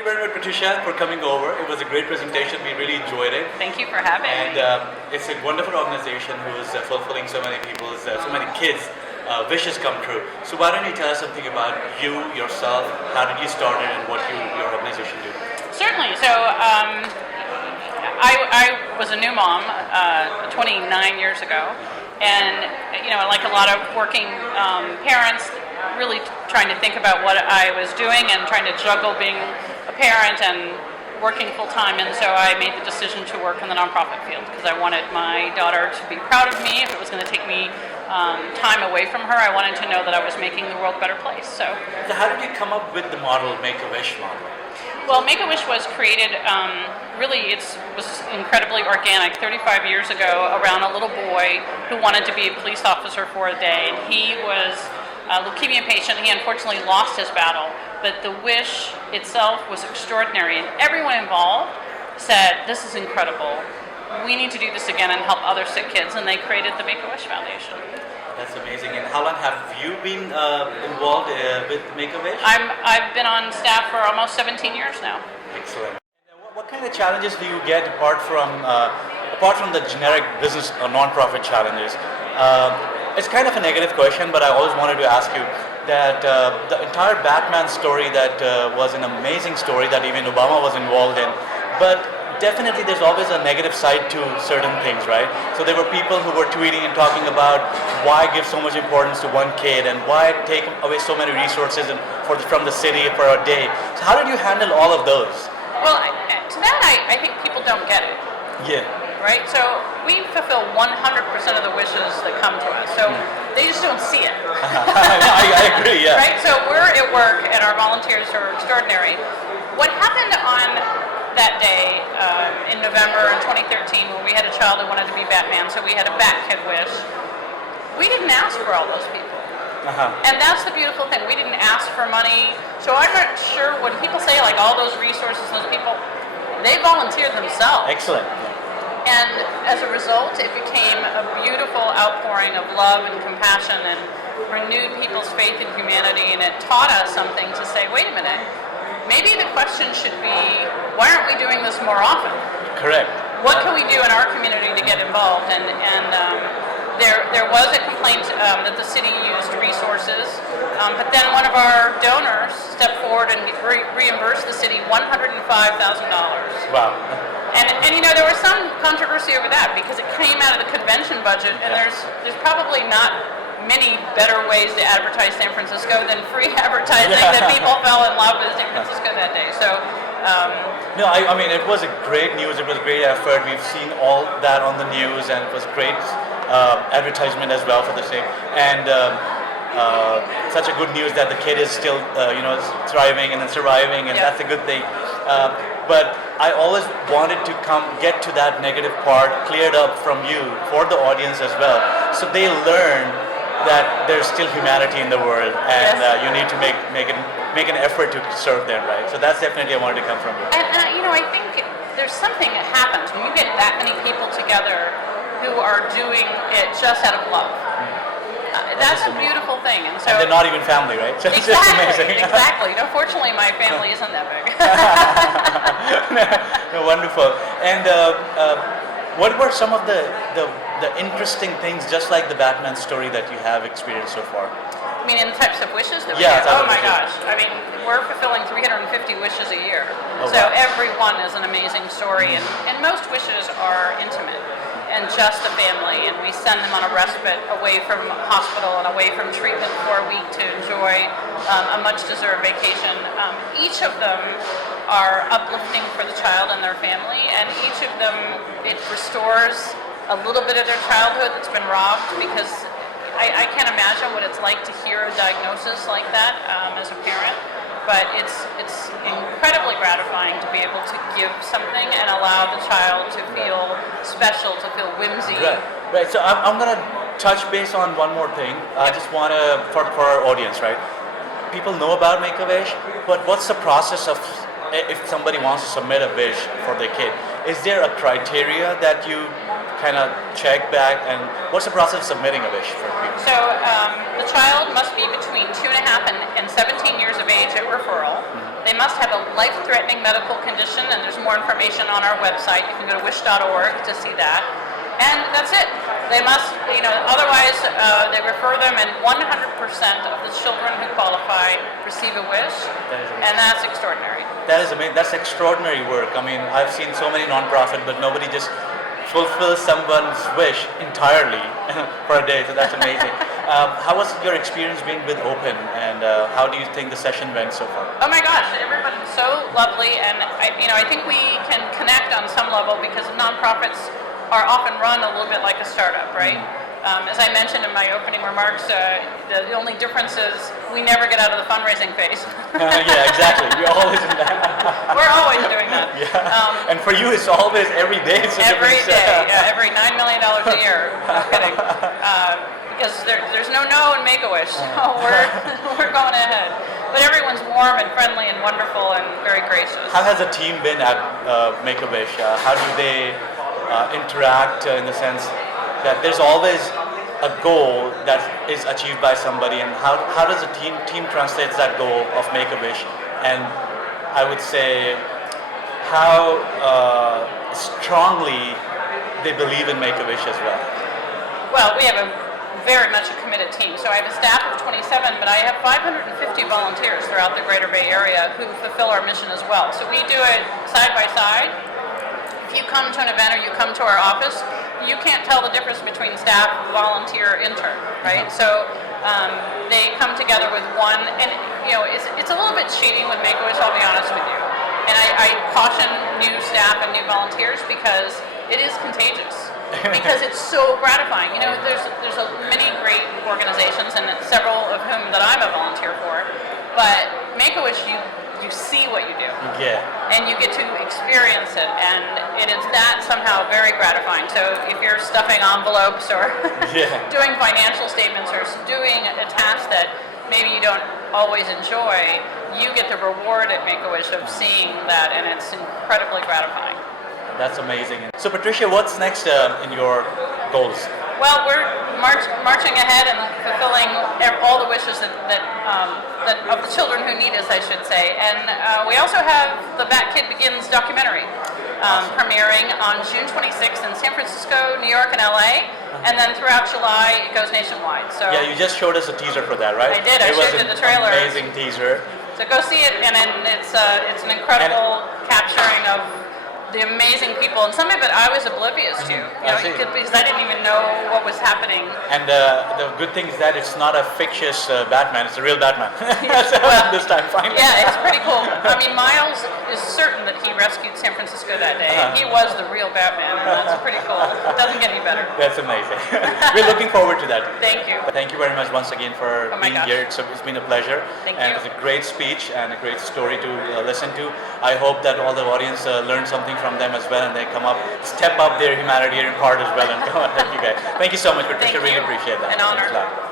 you very much, Patricia, for coming over. It was a great presentation. We really enjoyed it. Thank you for having me. And it's a wonderful organization who is fulfilling so many people's, so many kids' wishes come true. So why don't you tell us something about you, yourself, how did you start it, and what your organization do? Certainly. So I was a new mom 29 years ago. And, like a lot of working parents, really trying to think about what I was doing and trying to juggle being a parent and working full-time. And so I made the decision to work in the nonprofit field because I wanted my daughter to be proud of me. If it was going to take me time away from her, I wanted to know that I was making the world a better place. So how did you come up with the model, Make-A-Wish model? Well, Make-A-Wish was created, it was incredibly organic 35 years ago around a little boy who wanted to be a police officer for a day. And he was a leukemia patient. He unfortunately lost his battle, but the wish itself was extraordinary. And everyone involved said, this is incredible. We need to do this again and help other sick kids. And they created the Make-A-Wish Foundation. That's amazing. And how long have you been involved with Make-A-Wish? I've been on staff for almost 17 years now. Excellent. What kind of challenges do you get apart from the generic business or non-profit challenges? It's kind of a negative question, but I always wanted to ask you that the entire Batman story that was an amazing story that even Obama was involved in, but definitely there's always a negative side to certain things, right? So there were people who were tweeting and talking about why give so much importance to one kid and why take away so many resources from the city for a day. So how did you handle all of those? Well, to that I think people don't get it. Yeah. Right? So we fulfill 100% of the wishes that come to us. So they just don't see it. I agree, yeah. Right? So we're at work and our volunteers are extraordinary. What happened on that day in November in 2013 when we had a child who wanted to be Batman, so we had a Bat Kid wish, we didn't ask for all those people. And that's the beautiful thing. We didn't ask for money. So I'm not sure when people say like all those resources, those people, they volunteered themselves. Excellent. And as a result, it became a beautiful outpouring of love and compassion and renewed people's faith in humanity. And it taught us something to say, wait a minute, maybe the question should be, why aren't we doing this more often? Correct. What can we do in our community to get involved? And there was a complaint that the city used resources, but then one of our donors stepped forward and reimbursed the city $105,000. Wow. And there was some controversy over that because it came out of the convention budget, and there's probably not many better ways to advertise San Francisco than free advertising that people fell in love with San Francisco that day. So. No, I mean, it was a great news. It was a great effort. We've seen all that on the news, and it was great advertisement as well for the same. And such a good news that the kid is still, thriving and then surviving, and that's a good thing. But I always wanted to get to that negative part cleared up from you for the audience as well, so they learn that there's still humanity in the world, and you need to make an effort to serve them, right? So that's definitely I wanted to come from you. And I think there's something that happens when you get that many people together who are doing it just out of love. That's a beautiful thing, and they're not even family, right? So exactly, it's just amazing. Exactly. Unfortunately, my family isn't that big. No, wonderful. And what were some of the interesting things, just like the Batman story, that you have experienced so far? I mean, in the types of wishes that we have? Oh my gosh. I mean, we're fulfilling 350 wishes a year. So every one is an amazing story, and most wishes are intimate and just a family, and we send them on a respite away from hospital and away from treatment for a week to enjoy a much-deserved vacation. Each of them are uplifting for the child and their family, and each of them, it restores a little bit of their childhood that's been robbed, because I can't imagine what it's like to hear a diagnosis like that as a parent. But it's incredibly gratifying to be able to give something and allow the child to feel special, to feel whimsy. Right. So I'm going to touch base on one more thing. I just want to, for our audience, right? People know about Make-A-Wish, but what's the process of if somebody wants to submit a wish for their kid? Is there a criteria that you kind of check back, and what's the process of submitting a wish for people? So the child must be between 2.5 and 17 years of age at referral. They must have a life-threatening medical condition, and there's more information on our website. You can go to wish.org to see that. And that's it. They must, otherwise they refer them, and 100% of the children who qualify receive a wish, and that's extraordinary. That is amazing. That's extraordinary work. I mean, I've seen so many non-profit, but nobody just fulfills someone's wish entirely for a day, so that's amazing. How was your experience being with Open, and how do you think the session went so far? Oh my gosh, everybody's so lovely, and I think we can connect on some level because nonprofits are often run a little bit like a startup, right? As I mentioned in my opening remarks, the only difference is we never get out of the fundraising phase. Yeah, exactly. We're always in that. We're always doing that. Yeah. And for you, it's always every day. It's every day, yeah, every $9 million a year. No kidding. Because there's no in Make-A-Wish, so we're going ahead. But everyone's warm and friendly and wonderful and very gracious. How has the team been at Make-A-Wish? How do they interact in the sense that there's always a goal that is achieved by somebody, and how does the team translates that goal of Make-A-Wish, and I would say how strongly they believe in Make-A-Wish as well? Well, we have a very much a committed team. So I have a staff of 27, but I have 550 volunteers throughout the Greater Bay Area who fulfill our mission as well. So we do it side by side. If you come to an event or you come to our office, you can't tell the difference between staff, volunteer, intern, right? So they come together with one, and it's a little bit cheating with Make-A-Wish, I'll be honest with you. And I caution new staff and new volunteers because it is contagious. Because it's so gratifying. There's many great organizations, and several of whom that I'm a volunteer for. But Make-A-Wish, you see what you do, and you get to experience it, and it is that somehow very gratifying. So if you're stuffing envelopes or doing financial statements or doing a task that maybe you don't always enjoy, you get the reward at Make-A-Wish of seeing that, and it's incredibly gratifying. That's amazing. So Patricia, what's next in your goals? Well, we're marching ahead and fulfilling all the wishes that of the children who need us, I should say. And we also have the Bat Kid Begins documentary premiering on June 26th in San Francisco, New York, and LA. And then throughout July, it goes nationwide. So yeah, you just showed us a teaser for that, right? I did. I showed you the trailer. Amazing teaser. So go see it, and it's an incredible capturing of the amazing people, and some of it I was oblivious to, because I didn't even know what was happening. And the good thing is that it's not a fictitious Batman; it's a real Batman. This time, finally. Yeah, it's pretty cool. I mean, Miles is certain that he rescued San Francisco that day. He was the real Batman, and that's pretty cool. It doesn't get any better. That's amazing. We're looking forward to that. Thank you. Thank you very much once again for being here. It's been a pleasure. Thank you. And it's a great speech and a great story to listen to. I hope that all the audience learned something from them as well, and they step up their humanitarian part as well, and come and help you guys. Thank you so much, Patricia. Really appreciate that. An honor. Thanks a lot.